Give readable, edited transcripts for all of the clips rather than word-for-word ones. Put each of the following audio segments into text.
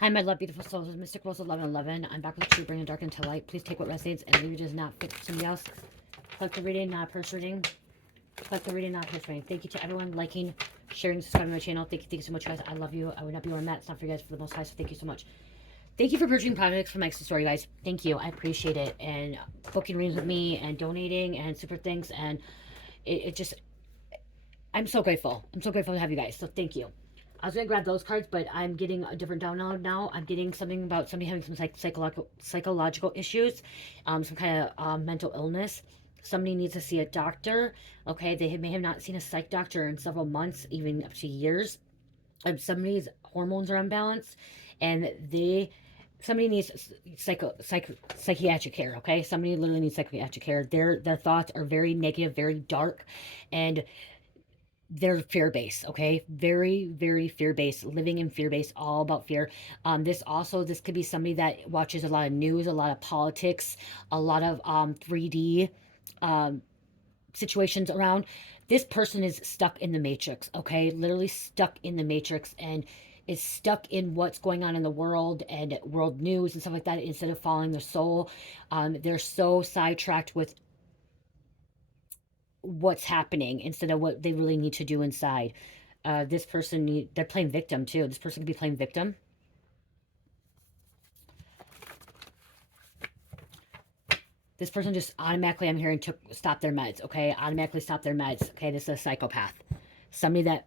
Hi, my love, beautiful souls. It's Mystic Rose 1111. I'm back with the truth, bringing dark into light. Please take what resonates and leave it does not fit for somebody else. Click the reading, not purse reading. Click the reading, not purse reading. Thank you to everyone liking, sharing, subscribing to my channel. Thank you so much, guys. I love you. I would not be where I'm at. It's not for you guys, for the most high. So thank you so much. Thank you for purchasing projects from my story, guys. Thank you. I appreciate it. And booking readings with me and donating and super things. And it just, I'm so grateful. I'm so grateful to have you guys. So thank you. I was going to grab those cards, but I'm getting a different download now. I'm getting something about somebody having some psychological issues, some kind of mental illness. Somebody needs to see a doctor. Okay, they may have not seen a psych doctor in several months, even up to years. Somebody's hormones are unbalanced, and somebody needs psychiatric care. Okay, somebody literally needs psychiatric care. Their thoughts are very negative, very dark, and they're fear-based. Okay, very, very fear-based, living in fear-based, all about fear. This could be somebody that watches a lot of news, a lot of politics, a lot of 3D situations around. This person is stuck in the matrix. Okay, literally stuck in the matrix, and is stuck in what's going on in the world and world news and stuff like that, instead of following their soul. They're so sidetracked with what's happening instead of what they really need to do inside. This person, they're playing victim too. This person could be playing victim. This person just automatically, I'm hearing, stop their meds. Okay, automatically stop their meds. Okay, this is a psychopath. Somebody that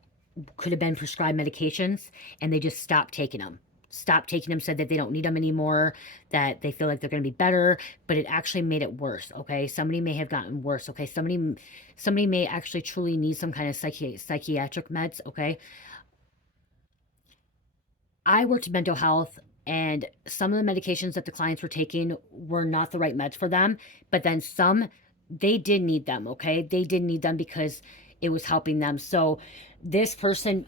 could have been prescribed medications and they just stopped taking them. Said that they don't need them anymore, that they feel like they're going to be better, but it actually made it worse. Okay, somebody may have gotten worse. Okay, somebody may actually truly need some kind of psychiatric meds. Okay, I worked in mental health, and some of the medications that the clients were taking were not the right meds for them, but then some, they did need them. Okay, they did need them because it was helping them. So this person,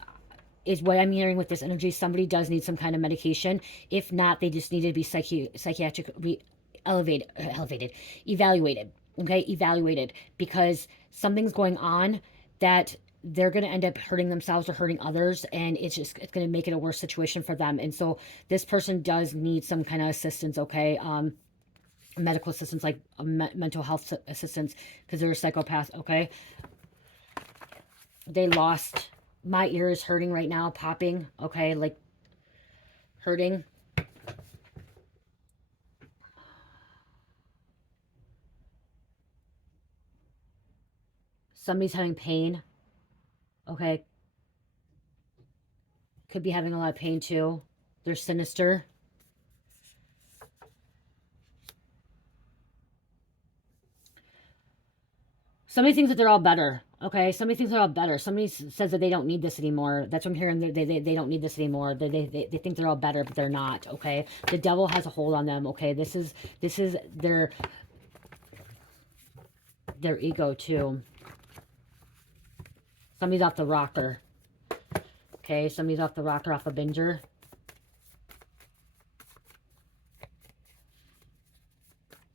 is what I'm hearing with this energy, somebody does need some kind of medication. If not, they just need to be psychiatric evaluated. Okay, evaluated, because something's going on that they're going to end up hurting themselves or hurting others, and it's going to make it a worse situation for them. And so this person does need some kind of assistance. Okay, medical assistance, like mental health assistance, because they're a psychopath. Okay, they lost. My ear is hurting right now, popping. Okay, like hurting. Somebody's having pain. Okay, could be having a lot of pain too. They're sinister. Somebody thinks that they're all better. Okay, somebody thinks they're all better. Somebody says that they don't need this anymore. That's what I'm hearing. They don't need this anymore. They think they're all better, but they're not. Okay, the devil has a hold on them. Okay, this is their ego too. Somebody's off the rocker. Okay, somebody's off the rocker, off a binger.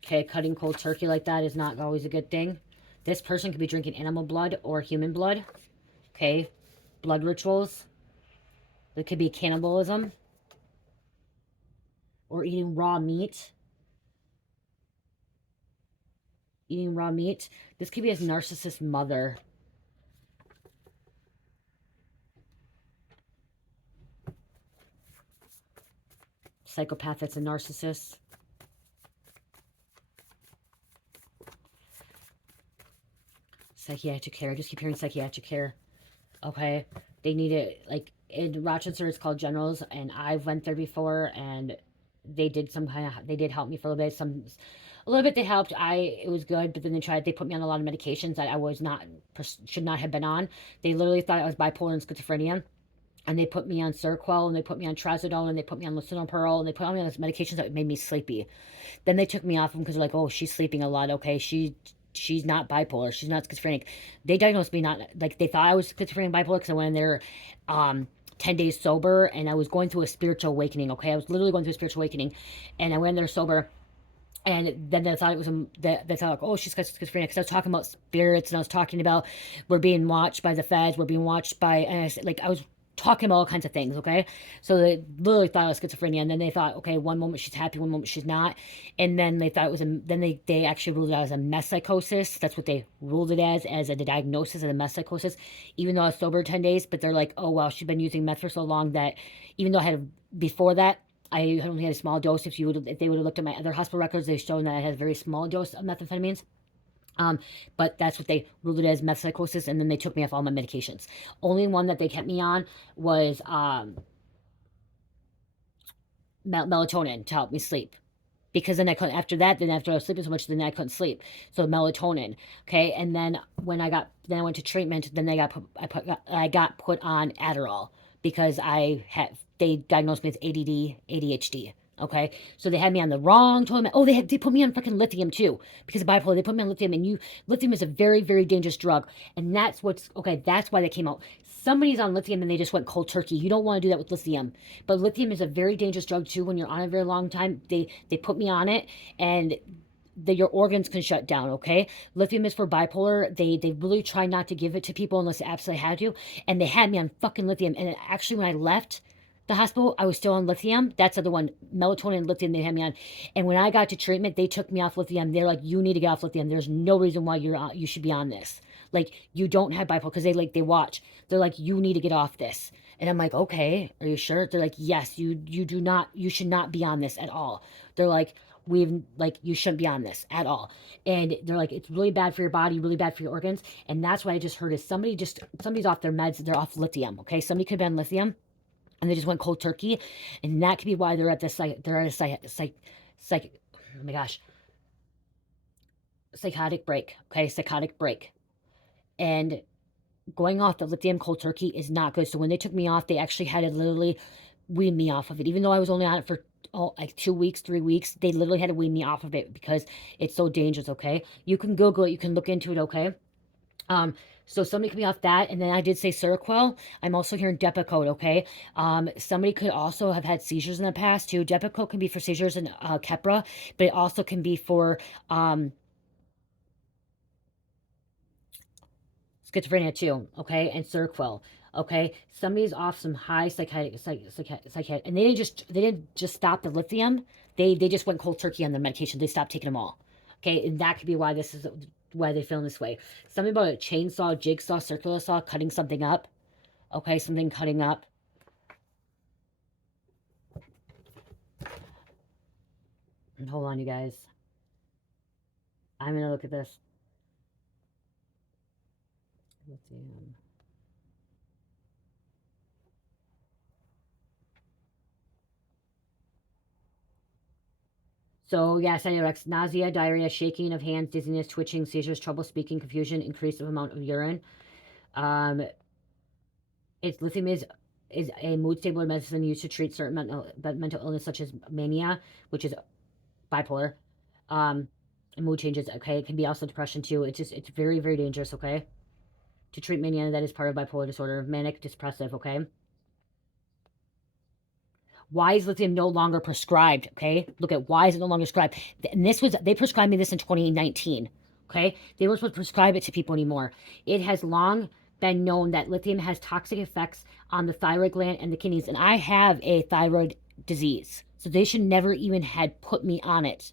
Okay, cutting cold turkey like that is not always a good thing. This person could be drinking animal blood or human blood. Okay, blood rituals. It could be cannibalism. Or eating raw meat. Eating raw meat. This could be his narcissist mother. Psychopath that's a narcissist. Psychiatric care. I just keep hearing psychiatric care. Okay, they need it. Like in Rochester, it's called Generals, and I've went there before, and they did they did help me for a little bit. A little bit they helped. It was good, but then they put me on a lot of medications that I was not, should not have been on. They literally thought I was bipolar and schizophrenia. And they put me on Seroquel, and they put me on Trazodone, and they put me on Lisinopril, and they put me on those medications that made me sleepy. Then they took me off them because they're like, oh, she's sleeping a lot. Okay, she's not bipolar. She's not schizophrenic. They diagnosed me not, like, they thought I was schizophrenic bipolar because I went in there 10 days sober, and I was going through a spiritual awakening. Okay, I was literally going through a spiritual awakening, and I went in there sober. And then they thought it was they thought like, oh, she's schizophrenic, because I was talking about spirits, and I was talking about we're being watched by the feds, we're being watched by, and I was talking about all kinds of things, okay? So they literally thought it was schizophrenia, and then they thought, okay, one moment she's happy, one moment she's not, and then they thought it was then they actually ruled it out as a mess psychosis. That's what they ruled it as a diagnosis of a mess psychosis, even though I was sober 10 days, but they're like, oh, well, she's been using meth for so long that even though I had, before that, I only had a small dose. If they would have looked at my other hospital records, they've shown that I had a very small dose of methamphetamines. But that's what they ruled it as, meth psychosis, and then they took me off all my medications. Only one that they kept me on was melatonin to help me sleep. Because then I couldn't, after I was sleeping so much, then I couldn't sleep. So melatonin, okay? And then when I went to treatment, then I got put on Adderall because they diagnosed me with ADD, ADHD. Okay, so they had me on the wrong toilet. Oh, they put me on fucking lithium too because of bipolar. They put me on lithium, and lithium is a very, very dangerous drug, and that's why they came out. Somebody's on lithium and they just went cold turkey. You don't want to do that with lithium, but lithium is a very dangerous drug too. When you're on it a very long time, they put me on it, and your organs can shut down. Okay, lithium is for bipolar. They really try not to give it to people unless they absolutely had to, and they had me on fucking lithium. And actually, when I left the hospital, I was still on lithium. That's the other one, melatonin and lithium they had me on. And when I got to treatment, they took me off lithium. They're like, you need to get off lithium. There's no reason why you should be on this. Like, you don't have bipolar, because they watch. They're like, you need to get off this. And I'm like, okay, are you sure? They're like, yes, you should not be on this at all. They're like, you shouldn't be on this at all. And they're like, it's really bad for your body, really bad for your organs. And that's what I just heard is somebody's off their meds. They're off lithium. Okay. Somebody could have been on lithium and they just went cold turkey, and that could be why they're at oh my gosh, psychotic break. Okay, psychotic break, and going off the lithium cold turkey is not good. So when they took me off, they actually had to literally wean me off of it, even though I was only on it for like 2 weeks, 3 weeks. They literally had to wean me off of it because it's so dangerous. Okay, you can Google it, you can look into it. Okay. So somebody could be off that, and then I did say Seroquel. I'm also hearing Depakote, okay? Somebody could also have had seizures in the past, too. Depakote can be for seizures and Keppra, but it also can be for schizophrenia, too, okay? And Seroquel, okay? Somebody's off some high psychiatric, and they didn't just stop the lithium. They just went cold turkey on their medication. They stopped taking them all, okay? And that could be why they're feeling this way. Something about a chainsaw, jigsaw, circular saw, cutting something up. Okay, something cutting up. And hold on, you guys. I'm going to look at this. Let's see. So, yes, anorexia, nausea, diarrhea, shaking of hands, dizziness, twitching, seizures, trouble speaking, confusion, increase of amount of urine. Lithium is a mood stabilizer medicine used to treat certain mental illness such as mania, which is bipolar, and mood changes. Okay, it can be also depression too. It's very, very dangerous. Okay, to treat mania that is part of bipolar disorder, manic depressive. Okay. Why is lithium no longer prescribed? Okay, look at why is it no longer prescribed. And they prescribed me this in 2019. Okay, they weren't supposed to prescribe it to people anymore. It has long been known that lithium has toxic effects on the thyroid gland and the kidneys, and I have a thyroid disease, so they should never even had put me on it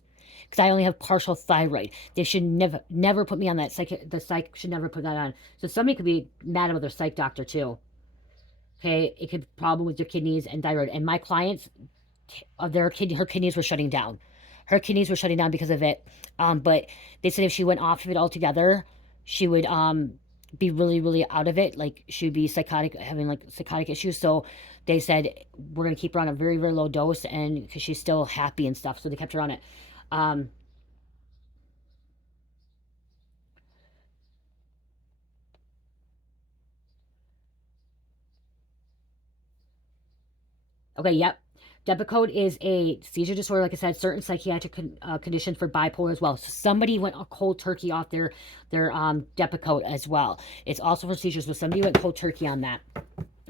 because I only have partial thyroid. They should never put me on that. The psych should never put that on. So somebody could be mad about their psych doctor too. Okay, it could be a problem with your kidneys and thyroid. And my clients, her kidneys were shutting down. Her kidneys were shutting down because of it. But they said if she went off of it altogether, she would be really, really out of it. Like she would be psychotic, having like psychotic issues. So they said we're gonna keep her on a very, very low dose, and because she's still happy and stuff. So they kept her on it. Okay, yep. Depakote is a seizure disorder, like I said, certain psychiatric conditions for bipolar as well. So somebody went a cold turkey off their Depakote as well. It's also for seizures, but somebody went cold turkey on that.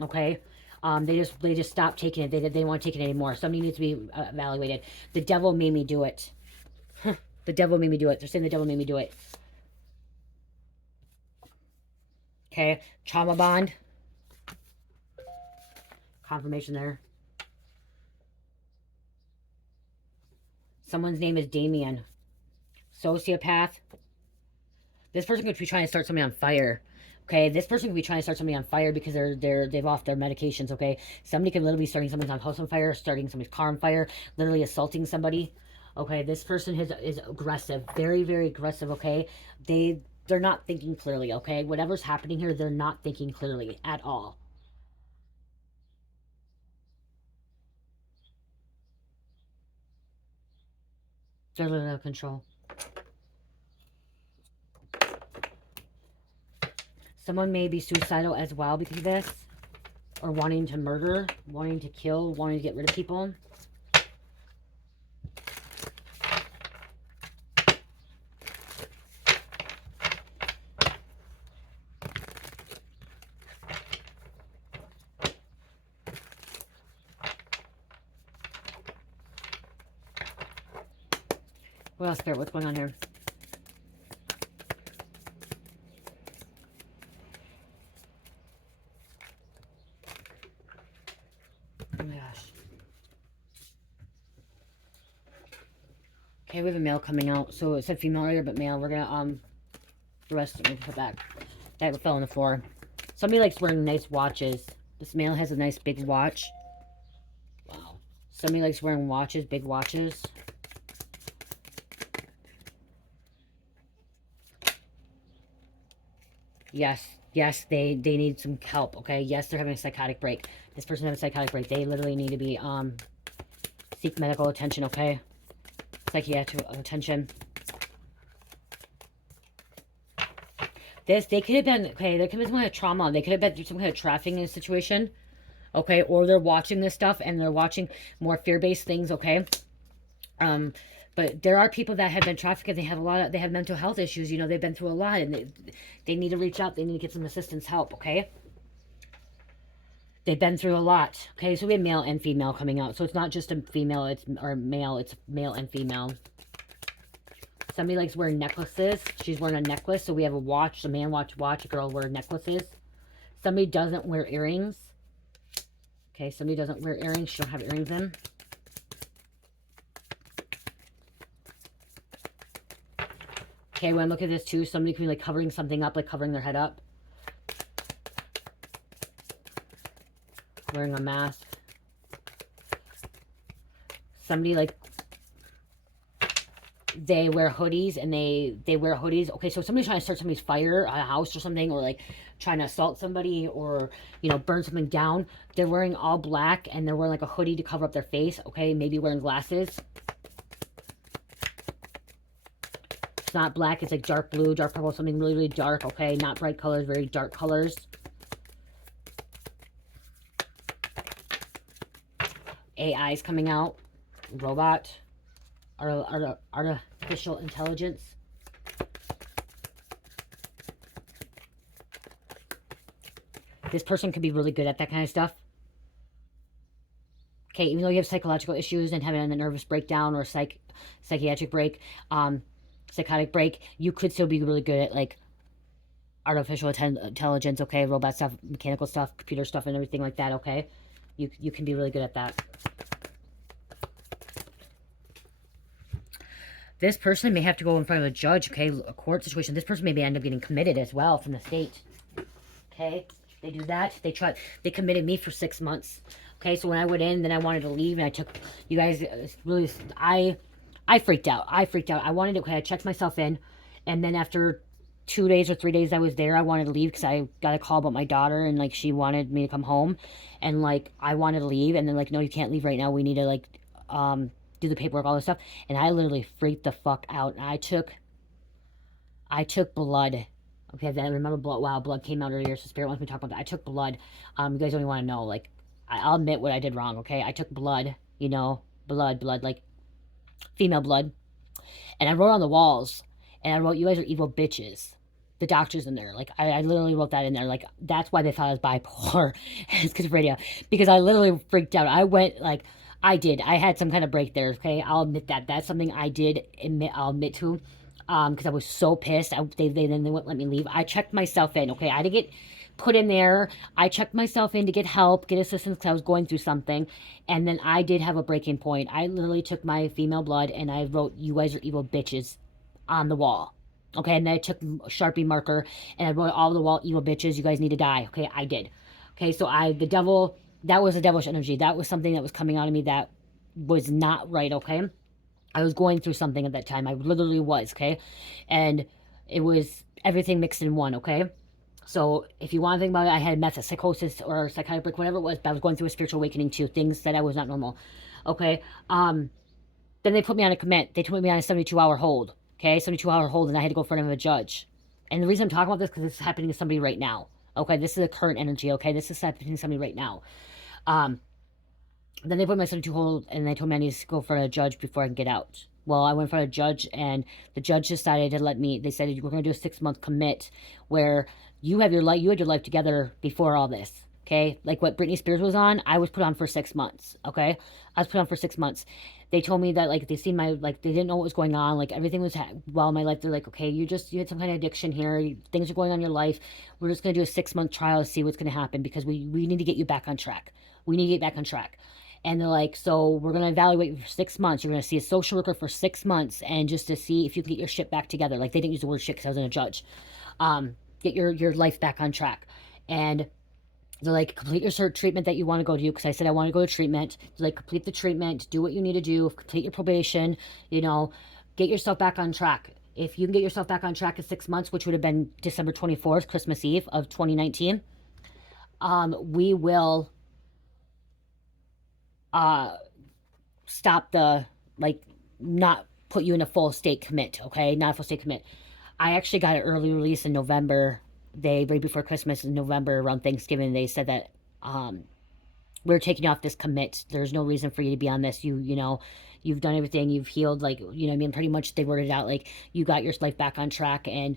Okay, they just stopped taking it. They didn't want to take it anymore. Somebody needs to be evaluated. The devil made me do it. The devil made me do it. They're saying the devil made me do it. Okay, trauma bond. confirmation there. Someone's name is Damien. Sociopath. This person could be trying to start something on fire. Okay, this person could be trying to start something on fire because they've off their medications. Okay, somebody could literally be starting somebody's house on fire, starting somebody's car on fire, literally assaulting somebody. Okay, this person is aggressive, very, very aggressive. Okay, they're not thinking clearly. Okay, whatever's happening here, they're not thinking clearly at all. They're literally out of control. Someone may be suicidal as well because of this, or wanting to murder, wanting to kill, wanting to get rid of people. What else, Spirit? What's going on here? Oh my gosh. Okay, we have a male coming out. So it said female earlier, but male. We're gonna the rest we'll put back. That fell on the floor. Somebody likes wearing nice watches. This male has a nice big watch. Wow. Somebody likes wearing watches, big watches. Yes, they need some help, okay? Yes, they're having a psychotic break. This person having a psychotic break. They literally need to be, seek medical attention, okay? Psychiatric attention. They could have been, okay, there could have been some kind of trauma. They could have been through some kind of trafficking situation, okay? Or they're watching this stuff and they're watching more fear-based things, okay? But there are people that have been trafficked and they have mental health issues, you know, they've been through a lot and they need to reach out, they need to get some assistance, help, okay? They've been through a lot, okay? So we have male and female coming out. So it's not just a female, or male, it's male and female. Somebody likes wearing necklaces. She's wearing a necklace. So we have a watch, a man watch, a girl wear necklaces. Somebody doesn't wear earrings. Okay, somebody doesn't wear earrings. She don't have earrings in. Okay, when I look at this too, somebody could be like covering something up, like covering their head up. Wearing a mask. Somebody like, they wear hoodies and they wear hoodies. Okay, so somebody's trying to start somebody's fire, a house or something, or like trying to assault somebody or, you know, burn something down. They're wearing all black and they're wearing like a hoodie to cover up their face. Okay, maybe wearing glasses. It's not black, it's like dark blue, dark purple, something really, really dark, okay? Not bright colors, very dark colors. AI's coming out. Robot. Artificial intelligence. This person could be really good at that kind of stuff. Okay, even though you have psychological issues and having a nervous breakdown or psychiatric break, psychotic break, you could still be really good at like artificial intelligence, okay, robot stuff, mechanical stuff, computer stuff, and everything like that, okay? You can be really good at that. This person may have to go in front of a judge, okay, a court situation. This person may end up getting committed as well from the state, okay? They do that. They committed me for 6 months, okay? So when I went in, then I wanted to leave, and I took, you guys, really, I freaked out. I wanted to, okay, I checked myself in, and then after 2 days or 3 days I was there, I wanted to leave because I got a call about my daughter, and like she wanted me to come home, and like I wanted to leave, and then like, no, you can't leave right now. We need to like do the paperwork, all this stuff, and I literally freaked the fuck out. And I took blood. Okay, then I remember blood. Wow, blood came out earlier, so Spirit wants me to talk about that. I took blood. You guys only want to know, like, I'll admit what I did wrong. Okay, I took blood. You know, blood, like female blood, and I wrote on the walls, and I wrote, "You guys are evil bitches." The doctor's in there. Like, I literally wrote that in there. Like, that's why they thought I was bipolar. It's schizophrenia. Because I literally freaked out. I went, like, I had some kind of break there, okay? I'll admit that. That's something I did admit, I'll admit to. Because I was so pissed. They wouldn't let me leave. I checked myself in, okay? I didn't get put in there. I checked myself in to get help, get assistance because I was going through something. And then I did have a breaking point. I literally took my female blood and I wrote, "You guys are evil bitches," on the wall. Okay, and then I took a Sharpie marker and I wrote all the wall, "Evil bitches, you guys need to die." Okay, I did. Okay, so the devil, that was a devilish energy. That was something that was coming out of me that was not right, okay? I was going through something at that time. I literally was, okay? And it was everything mixed in one, okay? So if you want to think about it, I had method psychosis or psychotic break, whatever it was, but I was going through a spiritual awakening too. Things that I was not normal. Okay. Then they put me on a commit. They put me on a 72-hour hold. Okay, 72-hour hold, and I had to go in front of a judge. And the reason I'm talking about this because this is happening to somebody right now. Okay, this is a current energy. Okay, this is happening to somebody right now. Then they put my 72 hold, and they told me I need to go in front of a judge before I can get out. Well, I went in front of a judge, and the judge decided to let me. They said, "We're going to do a 6-month commit where you have your life. You had your life together before all this." Okay, like what Britney Spears was on, I was put on for 6 months. Okay, I was put on for 6 months. They told me that like they seen my like they didn't know what was going on, like everything was well in my life. They're like, "Okay, you had some kind of addiction here. Things are going on in your life. We're just gonna do a 6-month trial to see what's gonna happen because we need to get you back on track. We need to get back on track." And they're like, "So we're gonna evaluate you for 6 months. You're gonna see a social worker for 6 months, and just to see if you can get your shit back together." Like they didn't use the word shit because I was in a judge. Get your life back on track, and they're like, "Complete your treatment that you want to go to," because I said I want to go to treatment. They're like, "Complete the treatment, do what you need to do, complete your probation, get yourself back on track." If you can get yourself back on track in 6 months, which would have been December 24th, Christmas Eve of 2019, we will stop not put you in a full state commit, okay? Not a full state commit. I actually got an early release in November. Right before Christmas in November, around Thanksgiving, they said that we're taking off this commit. There's no reason for you to be on this. You've done everything. You've healed, pretty much they worded it out like you got your life back on track and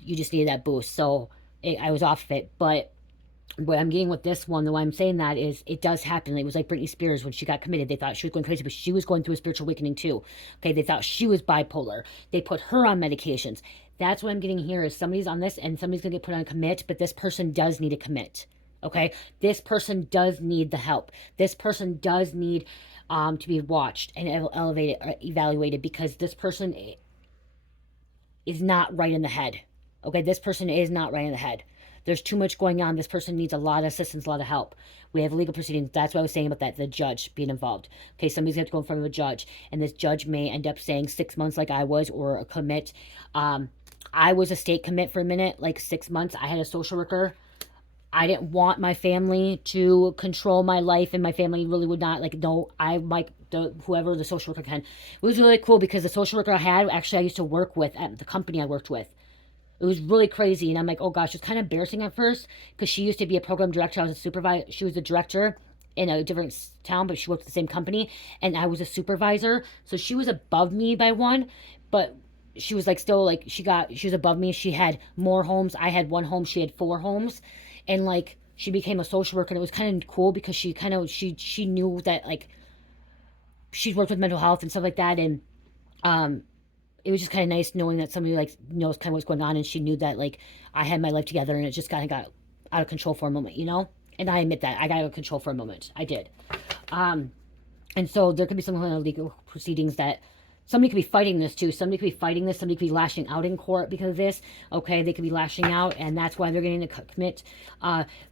you just needed that boost. So I was off of it. But what I'm getting with this one, the why I'm saying that is it does happen. It was like Britney Spears when she got committed. They thought she was going crazy, but she was going through a spiritual awakening too. Okay, they thought she was bipolar. They put her on medications. That's what I'm getting here is somebody's on this and somebody's going to get put on a commit, but this person does need a commit. Okay, this person does need the help. This person does need to be watched and elevated or evaluated because this person is not right in the head. Okay, this person is not right in the head. There's too much going on. This person needs a lot of assistance, a lot of help. We have legal proceedings. That's what I was saying about that, the judge being involved. Okay, somebody's going to have to go in front of a judge, and this judge may end up saying 6 months like I was, or a commit. I was a state commit for a minute, like 6 months. I had a social worker. I didn't want my family to control my life, and my family really would not. Whoever the social worker can. It was really cool because the social worker I had, actually I used to work with at the company I worked with. It was really crazy, and I'm like, oh gosh, it's kind of embarrassing at first because she used to be a program director. I was a supervisor. She was a director in a different town, but she worked at the same company, and I was a supervisor. So she was above me by one, but she was she was above me. She had more homes. I had one home. She had 4 homes, and she became a social worker, and it was kind of cool because she knew that she'd worked with mental health and stuff like that, and it was just kind of nice knowing that somebody knows kind of what's going on, and she knew that I had my life together, and it just kind of got out of control for a moment, And I admit that I got out of control for a moment. I did. And so there could be some kind of legal proceedings that somebody could be fighting this too. Somebody could be fighting this. Somebody could be lashing out in court because of this. Okay, they could be lashing out, and that's why they're getting to commit.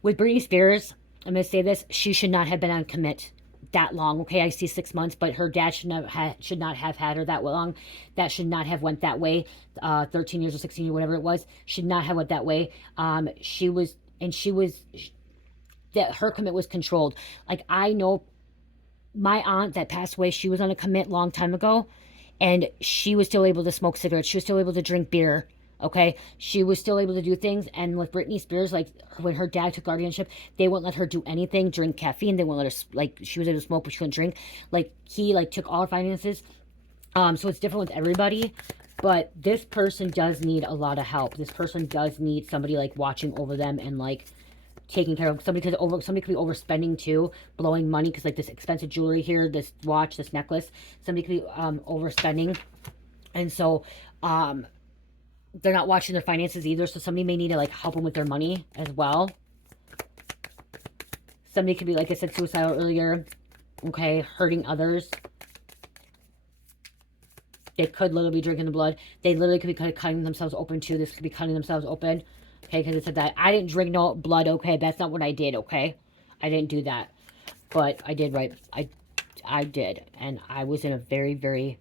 With Britney Spears, I'm going to say this: she should not have been on commit that long. Okay, I see 6 months, but her dad should not have had her that long. That should not have went that way. 13 years or 16 years, whatever it was, should not have went that way. That her commit was controlled. I know my aunt that passed away, she was on a commit long time ago, and she was still able to smoke cigarettes. She was still able to drink beer. Okay, she was still able to do things. And with Britney Spears, when her dad took guardianship, they wouldn't let her do anything, drink caffeine. They wouldn't let her, she was able to smoke, but she couldn't drink. He took all her finances. So it's different with everybody. But this person does need a lot of help. This person does need somebody watching over them and taking care of. Somebody could be overspending too, blowing money because this expensive jewelry here, this watch, this necklace. Somebody could be overspending, and so they're not watching their finances either. So somebody may need to like help them with their money as well. Somebody could be, like I said, suicidal earlier. Okay, hurting others. They could literally be drinking the blood. They literally could be cutting themselves open too. This could be cutting themselves open. Okay, because it said that. I didn't drink no blood, okay? That's not what I did, okay? I didn't do that. But I did, right? I did. And I was in a very, very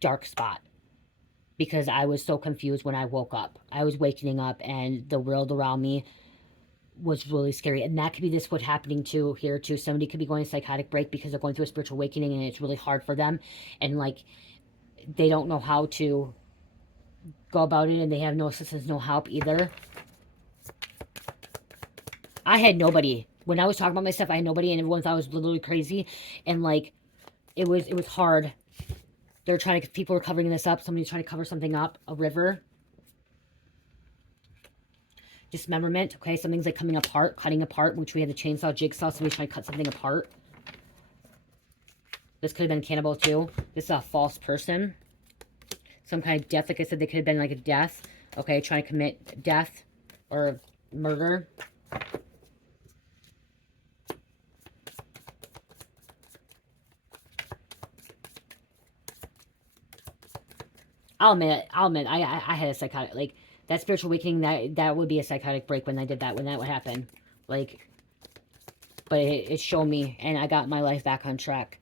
dark spot. Because I was so confused when I woke up. I was waking up and the world around me was really scary. And that could be this what happening to here too. Somebody could be going to psychotic break because they're going through a spiritual awakening and it's really hard for them. And like, they don't know how to go about it and they have no assistance, no help either. I had nobody. When I was talking about my stuff, I had nobody and everyone thought I was literally crazy. And like, it was hard. They're trying to, people were covering this up. Somebody's trying to cover something up, a river. Dismemberment, okay, something's like coming apart, cutting apart, which we had the chainsaw, jigsaw, somebody's trying to cut something apart. This could have been cannibal too. This is a false person. Some kind of death, like I said, they could have been like a death, okay, trying to commit death or murder. I'll admit, I had a psychotic, like, that spiritual awakening, that would be a psychotic break when I did that, when that would happen. Like, but it showed me, and I got my life back on track.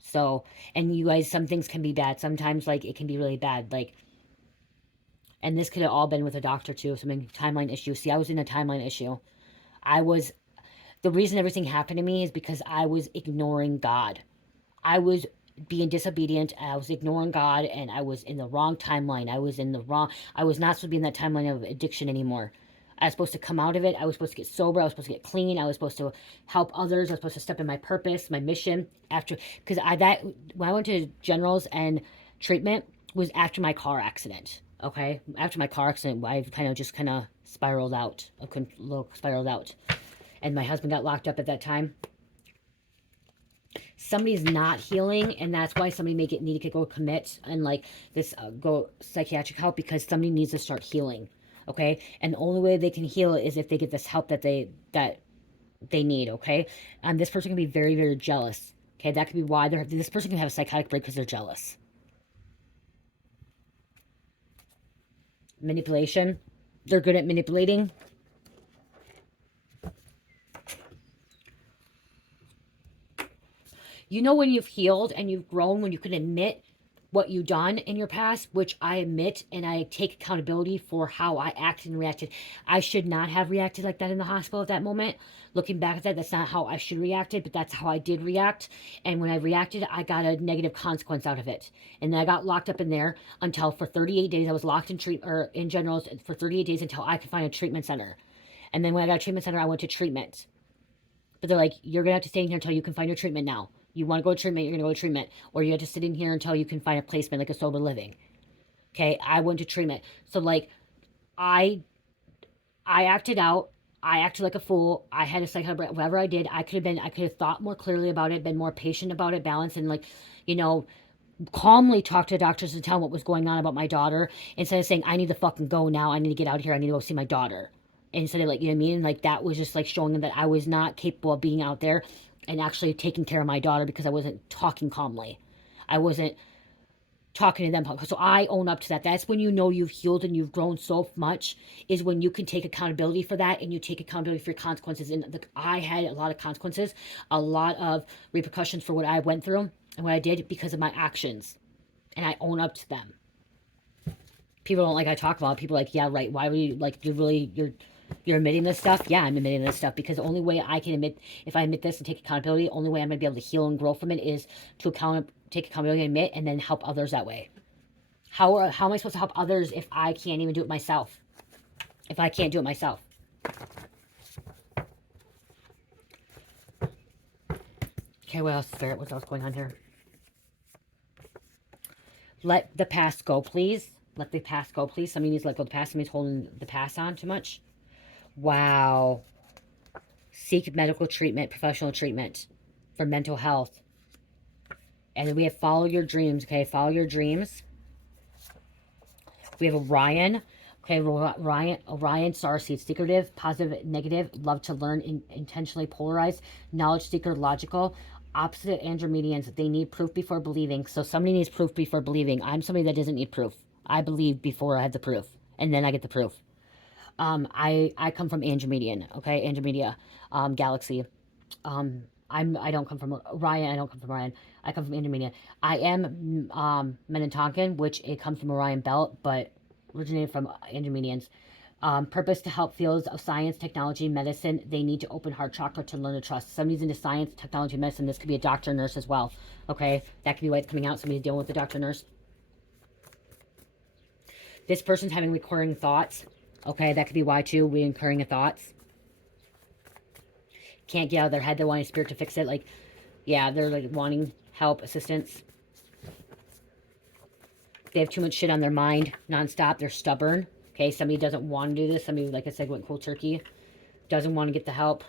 So, and you guys, some things can be bad. Sometimes, like, it can be really bad. Like, and this could have all been with a doctor, too. Something, timeline issue. See, I was in a timeline issue. The reason everything happened to me is because I was ignoring God. I was being disobedient, I was ignoring God, and I was in the wrong timeline. I was not supposed to be in that timeline of addiction anymore. I was supposed to come out of it. I was supposed to get sober. I was supposed to get clean. I was supposed to help others. I was supposed to step in my purpose, my mission. Because when I went to generals and treatment was after my car accident. Okay, after my car accident, I kind of spiraled out. Spiraled out, and my husband got locked up at that time. Somebody's not healing, and that's why somebody may need to go commit and like this go psychiatric help, because somebody needs to start healing. Okay, and the only way they can heal is if they get this help that they need. Okay, this person can be very, very jealous. Okay, that could be why this person can have a psychotic break, because they're jealous. Manipulation, they're good at manipulating. You know, when you've healed and you've grown, when you can admit what you've done in your past, which I admit, and I take accountability for how I acted and reacted. I should not have reacted like that in the hospital at that moment. Looking back at that, that's not how I should have reacted, but that's how I did react. And when I reacted, I got a negative consequence out of it. And then I got locked up in there until for 38 days. I was locked in generals for 38 days until I could find a treatment center. And then when I got a treatment center, I went to treatment. But they're like, you're going to have to stay in here until you can find your treatment now. You want to go to treatment, you're going to go to treatment. Or you have to sit in here until you can find a placement, like a sober living. Okay, I went to treatment. So, like, I acted out. I acted like a fool. I had a psychotic, whatever I did, I could have thought more clearly about it, been more patient about it, balanced, and, like, you know, calmly talked to the doctors and tell them what was going on about my daughter, instead of saying, I need to fucking go now. I need to get out of here. I need to go see my daughter. Instead of, like, you know what I mean? Like, that was just, like, showing them that I was not capable of being out there and actually taking care of my daughter, because I wasn't talking calmly. I wasn't talking to them. So I own up to that. That's when you know you've healed and you've grown so much, is when you can take accountability for that, and you take accountability for your consequences. And I had a lot of consequences, a lot of repercussions for what I went through and what I did because of my actions. And I own up to them. People don't like I talk about it. People are like, yeah, right. Why would you, like, you're admitting this stuff? Yeah, I'm admitting this stuff because the only way I can admit, if I admit this and take accountability, the only way I'm going to be able to heal and grow from it is to take accountability and admit, and then help others that way. How am I supposed to help others if I can't even do it myself? If I can't do it myself? Okay, what else, Spirit? What else going on here? Let the past go, please. Let the past go, please. Somebody needs to let go of the past. Somebody's holding the past on too much. Wow. Seek medical treatment, professional treatment for mental health. And then we have follow your dreams, okay? Follow your dreams. We have Orion. Okay, Orion, star seed, secretive, positive, negative, love to learn, intentionally polarized, knowledge seeker, logical. Opposite Andromedians, they need proof before believing. So somebody needs proof before believing. I'm somebody that doesn't need proof. I believe before I have the proof, and then I get the proof. I come from Andromedian, okay, Andromeda, galaxy. I don't come from Orion. I don't come from Orion. I come from Andromeda. I am Minnetonkan, which it comes from Orion Belt, but originated from Andromedians. Purpose to help fields of science, technology, medicine. They need to open heart chakra to learn to trust. Somebody's into science, technology, medicine. This could be a doctor, nurse as well. Okay, that could be why it's coming out. Somebody's dealing with the doctor, nurse. This person's having recurring thoughts. Okay, that could be why too. Recurring thoughts. Can't get out of their head. They're wanting spirit to fix it. Like, yeah, they're like wanting help, assistance. They have too much shit on their mind nonstop. They're stubborn. Okay, somebody doesn't want to do this. Somebody, like I said, went cold turkey. Doesn't want to get the help.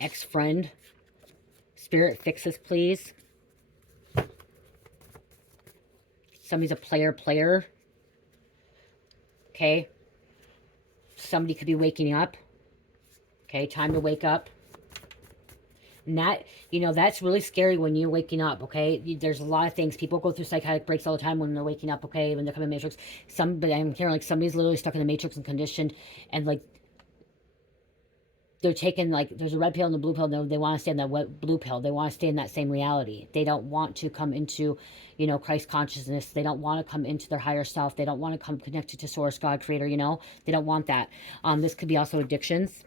Ex-friend. Spirit, fix this, please. Somebody's a player. Okay. Somebody could be waking up. Okay, time to wake up. And that, you know, that's really scary when you're waking up, okay? There's a lot of things. People go through psychotic breaks all the time when they're waking up, okay? When they're coming in the Matrix. But I'm hearing like somebody's literally stuck in the Matrix and conditioned, and like they're taking, like, there's a red pill and a blue pill. They want to stay in that blue pill. They want to stay in that same reality. They don't want to come into, you know, Christ consciousness. They don't want to come into their higher self. They don't want to come connected to source, God, creator, you know. They don't want that. This could be also addictions,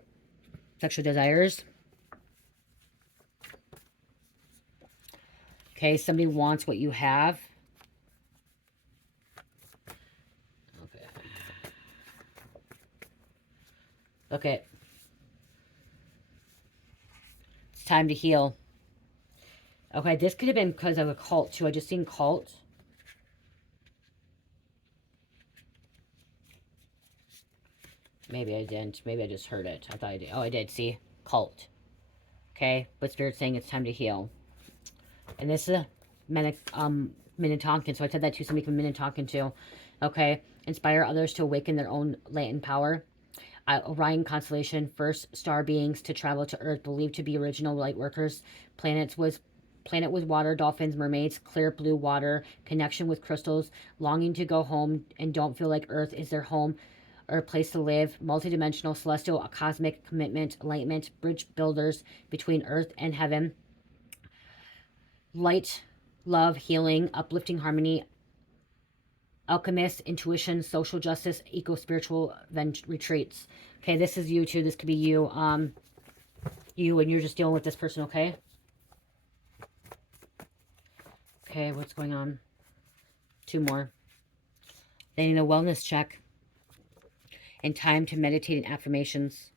sexual desires. Okay, somebody wants what you have. Okay. Okay. It's time to heal. Okay, this could have been because of a cult, too. I just seen cult. Maybe I didn't. Maybe I just heard it. I thought I did. Oh, I did. See? Cult. Okay, but Spirit's saying it's time to heal. And this is a Minnetonkan, so I said that to somebody from Minnetonkan too. Okay, inspire others to awaken their own latent power. Orion constellation, first star beings to travel to Earth, believed to be original light workers. Planet with water, dolphins, mermaids, clear blue water, connection with crystals, longing to go home and don't feel like Earth is their home or a place to live. Multidimensional, celestial, a cosmic commitment, enlightenment, bridge builders between Earth and heaven. Light, love, healing, uplifting harmony, alchemist, intuition, social justice, eco-spiritual retreats. Okay, this is you too. This could be you. You, and you're just dealing with this person, okay? Okay, what's going on? Two more. They need a wellness check. And time to meditate and affirmations.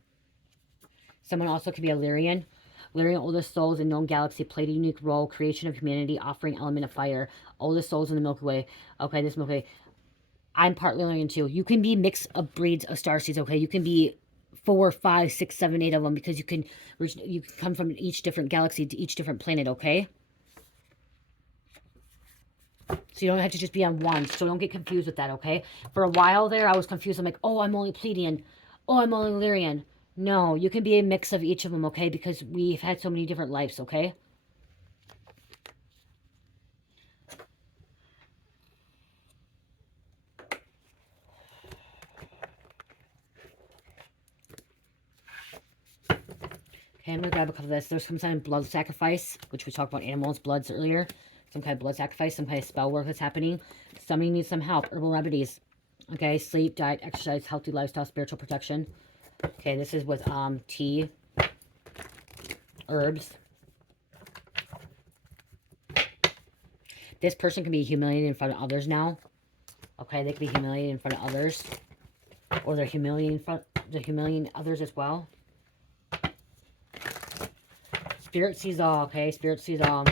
Someone also could be a Lyrian. Lyrian, oldest souls in known galaxy, played a unique role. Creation of humanity, offering element of fire. Oldest souls in the Milky Way. Okay, this Milky Way. I'm part Lyrian too. You can be mix of breeds of starseeds, okay? You can be 4, 5, 6, 7, 8 of them, because you can come from each different galaxy to each different planet, okay? So you don't have to just be on one. So don't get confused with that, okay? For a while there, I was confused. I'm like, oh, I'm only Pleiadian. Oh, I'm only Lyrian. No, you can be a mix of each of them, okay? Because we've had so many different lives, okay? Okay, I'm going to grab a couple of this. There's some kind of blood sacrifice, which we talked about animals, bloods earlier. Some kind of blood sacrifice, some kind of spell work that's happening. Somebody needs some help. Herbal remedies. Okay, sleep, diet, exercise, healthy lifestyle, spiritual protection. Okay, this is with tea, herbs. This person can be humiliated in front of others now. Okay, they can be humiliated in front of others. Or they're humiliating others as well. Spirit sees all, okay? Spirit sees all.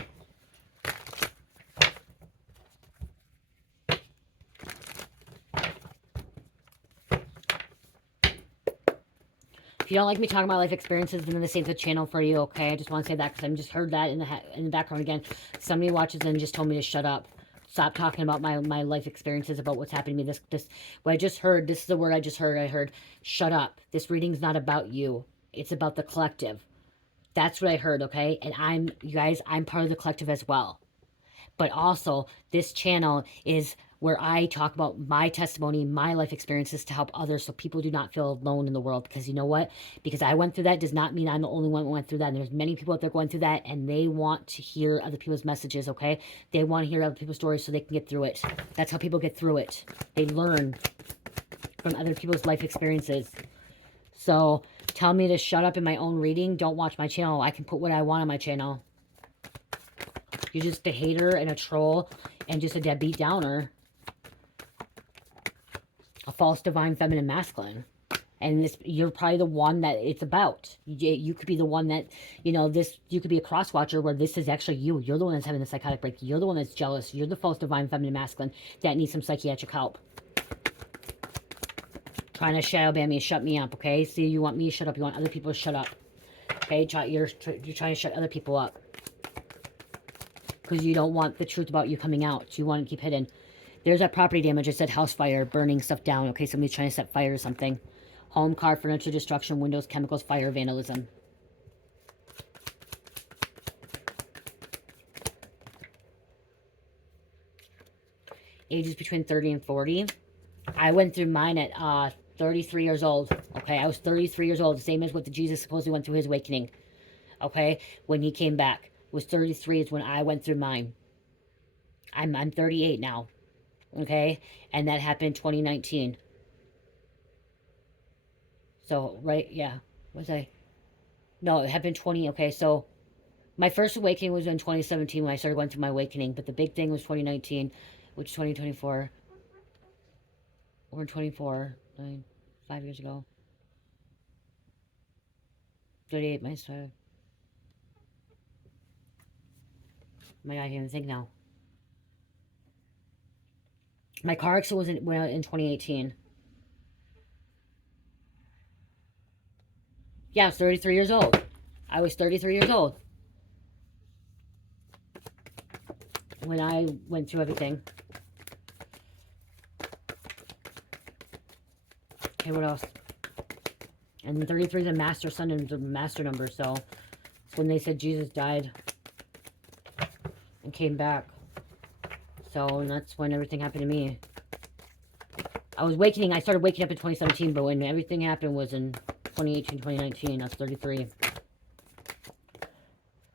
If you don't like me talking about life experiences, then this ain't the channel for you, okay? I just want to say that because I just heard that in the background again. Somebody watches and just told me to shut up. Stop talking about my life experiences, about what's happening to me. What I just heard, this is the word I just heard. I heard, shut up. This reading's not about you. It's about the collective. That's what I heard, okay? And you guys, I'm part of the collective as well. But also, this channel is where I talk about my testimony, my life experiences to help others so people do not feel alone in the world. Because you know what? Because I went through that does not mean I'm the only one who went through that. And there's many people out there going through that, and they want to hear other people's messages, okay? They want to hear other people's stories so they can get through it. That's how people get through it. They learn from other people's life experiences. So tell me to shut up in my own reading. Don't watch my channel. I can put what I want on my channel. You're just a hater and a troll and just a deadbeat downer. A false divine feminine masculine. And you're probably the one that it's about. You could be the one that, you could be a cross watcher where this is actually you. You're the one that's having the psychotic break. You're the one that's jealous. You're the false divine feminine masculine that needs some psychiatric help. Trying to shadow ban me and shut me up, okay? See, you want me to shut up. You want other people to shut up. Okay? You're trying to shut other people up. Because you don't want the truth about you coming out. You want to keep hidden. There's that property damage. I said house fire, burning stuff down. Okay, somebody's trying to set fire or something. Home, car, furniture, destruction, windows, chemicals, fire, vandalism. Ages between 30 and 40. I went through mine at 33 years old. Okay, I was 33 years old. The same as what the Jesus supposedly went through his awakening. Okay, when he came back. Was 33 is when I went through mine. I'm 38 now. Okay? And that happened 2019. So, right, yeah. Was I? No, it happened 20. Okay, so my first awakening was in 2017 when I started going through my awakening. But the big thing was 2019, which is 2024. Or 24, 5 years ago. 38, my start. My God, I can't even think now. My car accident was in 2018. Yeah, I was 33 years old. I was 33 years old when I went through everything. Okay, what else? And 33 is a master sun and a master number, so it's when they said Jesus died and came back. So, and that's when everything happened to me. I started waking up in 2017, but when everything happened was in 2018, 2019. I was 33.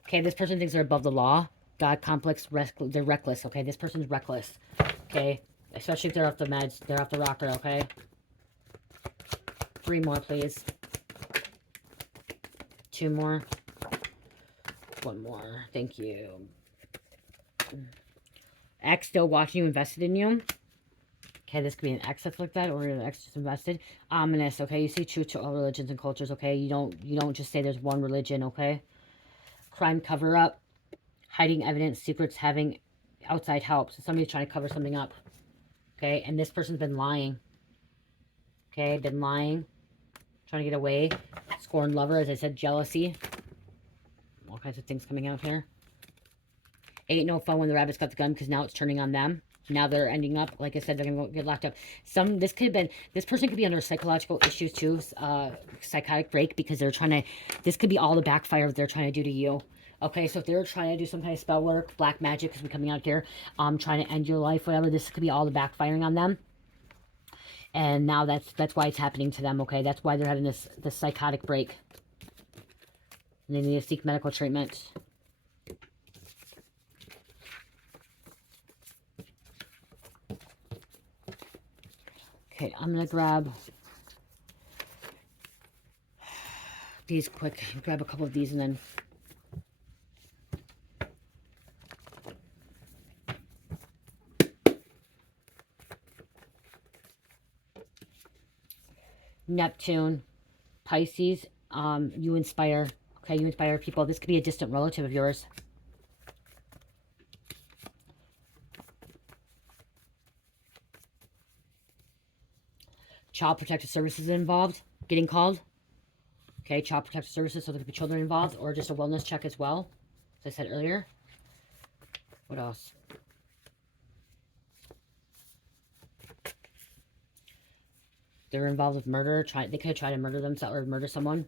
Okay, this person thinks they're above the law. God complex, they're reckless, okay? This person's reckless, okay? Especially if they're off the meds, they're off the rocker, okay? 3 more, please. 2 more. 1 more. Thank you. Ex still watching you, invested in you. Okay, this could be an ex that's like that, or an ex just invested. Ominous, okay? You say truth to all religions and cultures, okay? You don't just say there's one religion, okay? Crime cover-up. Hiding evidence, secrets, having outside help. So somebody's trying to cover something up. Okay, and this person's been lying. Okay, been lying. Trying to get away. Scorned lover, as I said, jealousy. All kinds of things coming out here. Ain't no fun when the rabbits got the gun, because now it's turning on them. Now they're ending up, like I said, they're going to get locked up. This person could be under psychological issues too, psychotic break, because they're trying to, this could be all the backfire they're trying to do to you. Okay, so if they're trying to do some kind of spell work, black magic is coming out here, trying to end your life, whatever, this could be all the backfiring on them. And now that's why it's happening to them, okay? That's why they're having this psychotic break. And they need to seek medical treatment. Okay, I'm going to grab these quick. Grab a couple of these and then... Neptune, Pisces, you inspire. Okay, you inspire people. This could be a distant relative of yours. Child Protective Services involved, getting called. Okay, Child Protective Services, so there could be children involved, or just a wellness check as well, as I said earlier. What else? They're involved with murder. They could have tried to murder themselves or murder someone.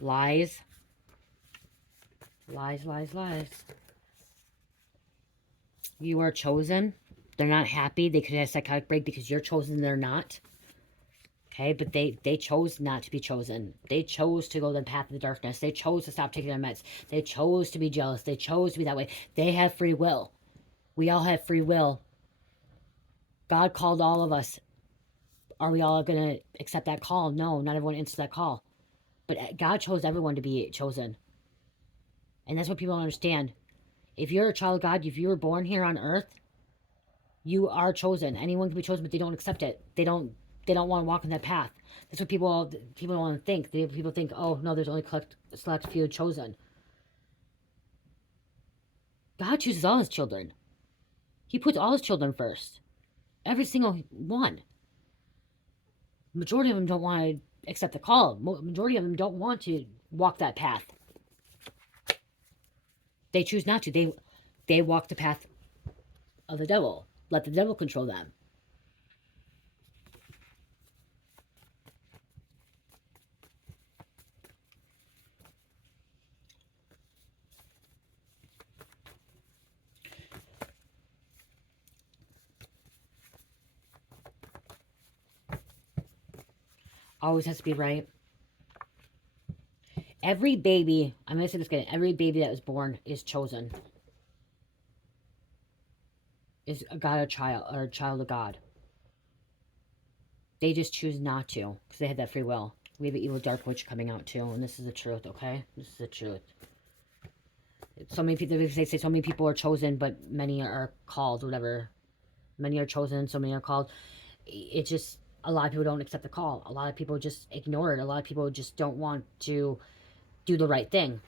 Lies. Lies, lies, lies. You are chosen. They're not happy. They could have a psychotic break because you're chosen. They're not. Okay, but they chose not to be chosen. They chose to go the path of the darkness. They chose to stop taking their meds. They chose to be jealous. They chose to be that way. They have free will. We all have free will. God called all of us. Are we all going to accept that call? No, not everyone answers that call. But God chose everyone to be chosen. And that's what people don't understand. If you're a child of God, if you were born here on earth, you are chosen. Anyone can be chosen, but they don't accept it. They don't want to walk in that path. That's what people don't want to think. People think, oh, no, there's only a select few chosen. God chooses all his children. He puts all his children first. Every single one. Majority of them don't want to accept the call. Majority of them don't want to walk that path. They choose not to. They walk the path of the devil. Let the devil control them. Always has to be right. Every baby, I'm going to say this again, every baby that was born is chosen. Is a child, or a child of God. They just choose not to, because they had that free will. We have an evil dark witch coming out too, and this is the truth, okay? This is the truth. So many people, they say so many people are chosen, but many are called, whatever. Many are chosen, so many are called. It just, a lot of people don't accept the call. A lot of people just ignore it. A lot of people just don't want to do the right thing.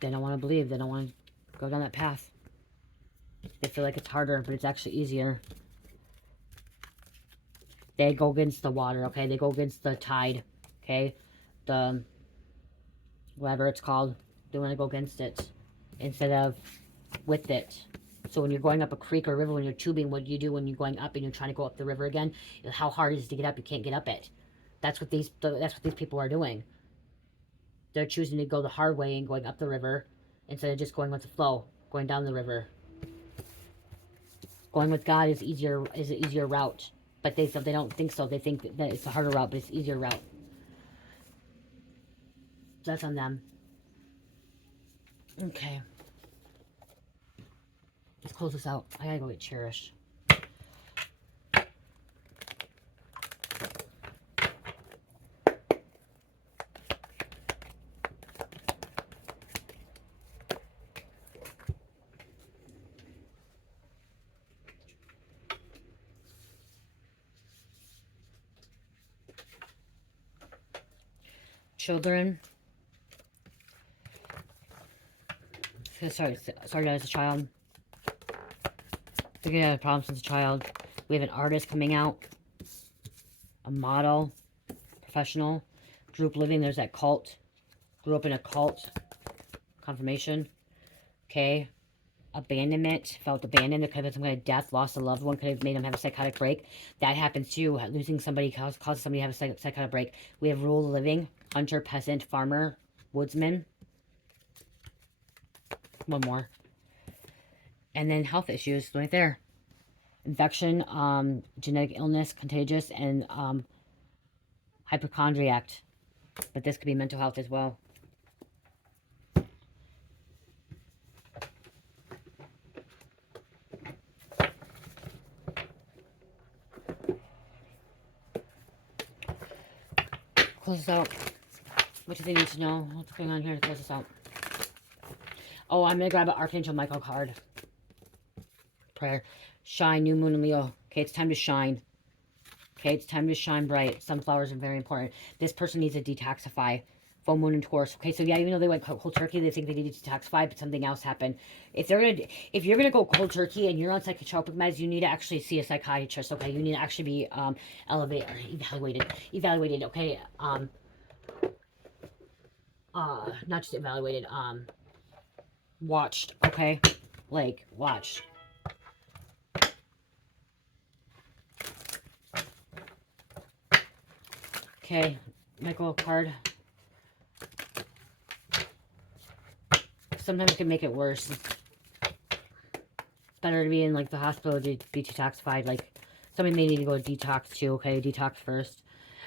They don't want to believe. They don't want to go down that path. They feel like it's harder, but it's actually easier. They go against the water, okay? They go against the tide, okay? The, whatever it's called. They want to go against it instead of with it. So when you're going up a creek or river, when you're tubing, what do you do when you're going up and you're trying to go up the river again? How hard is it to get up? You can't get up it. That's what these people are doing. They're choosing to go the hard way and going up the river instead of just going with the flow, going down the river. Going with God is an easier route. But they don't think so. They think that it's a harder route, but it's an easier route. So that's on them. Okay. Let's close this out. I gotta go get Cherish. Children. Sorry as a child. Figured out a problem since a child. We have an artist coming out. A model. Professional. Group living. There's that cult. Grew up in a cult. Confirmation. Okay. Abandonment. Felt abandoned. There could have been some kind of death. Lost a loved one. Could have made them have a psychotic break. That happens too. Losing somebody causes somebody to have a psychotic break. We have rule of living. Hunter, peasant, farmer, woodsman. One more. And then health issues right there. Infection, genetic illness, contagious, and hypochondriac. But this could be mental health as well. Close this out. What do they need to know? What's going on here to close this out? Oh, I'm going to grab an Archangel Michael card. Prayer. Shine, new moon and Leo. Okay, it's time to shine. Okay, it's time to shine bright. Sunflowers are very important. This person needs to detoxify. Full moon and Taurus. Okay, so yeah, even though they went cold turkey, they think they need to detoxify, but something else happened. If you're gonna go cold turkey and you're on psychotropic meds, you need to actually see a psychiatrist. Okay, you need to actually be evaluated. Okay, not just evaluated, watched. Okay, Like, watch. Okay, Michael card. Sometimes it can make it worse. It's better to be in, like, the hospital to be detoxified. Like, somebody may need to go to detox too, okay? Detox first.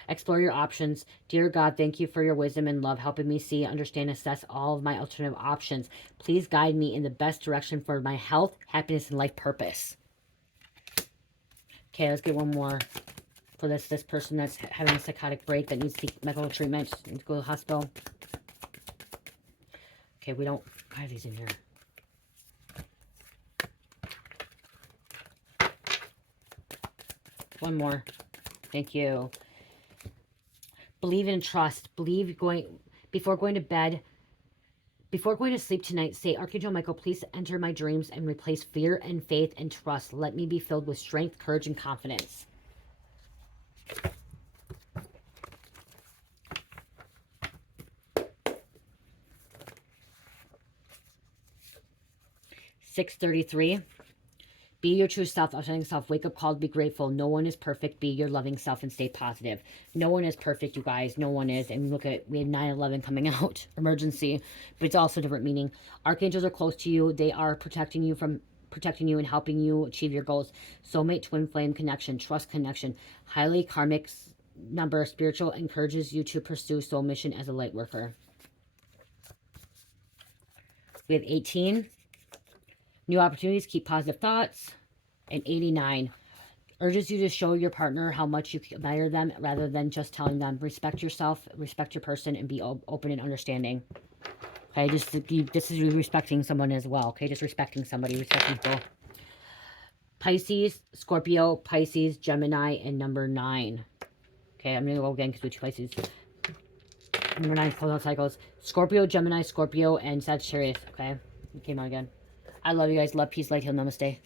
Explore your options. Dear God, thank you for your wisdom and love, helping me see, understand, assess all of my alternative options. Please guide me in the best direction for my health, happiness, and life purpose. Okay, let's get one more for this person that's having a psychotic break that needs to seek medical treatment, needs to go to the hospital. Okay, we don't have these in here. One more. Thank you. Believe and trust. Before going to bed, before going to sleep tonight, say, Archangel Michael, please enter my dreams and replace fear and faith and trust. Let me be filled with strength, courage, and confidence. $633. Be your true self, authentic self. Wake up call to be grateful. No one is perfect. Be your loving self and stay positive. No one is perfect, you guys. No one is. And look at, we have 9/11 coming out. Emergency. But it's also a different meaning. Archangels are close to you. They are protecting you and helping you achieve your goals. Soulmate, twin flame connection, trust connection. Highly karmic number, spiritual, encourages you to pursue soul mission as a light worker. We have 18. New opportunities, keep positive thoughts. And 89. Urges you to show your partner how much you admire them rather than just telling them. Respect yourself, respect your person, and be open and understanding. Okay, this is you respecting someone as well. Okay, just respecting somebody, respecting people. Pisces, Scorpio, Pisces, Gemini, and number 9. Okay, I'm going to go again because we have 2 Pisces. Number 9, close out cycles. Scorpio, Gemini, Scorpio, and Sagittarius. Okay, it came out again. I love you guys. Love, peace, light, heal, namaste.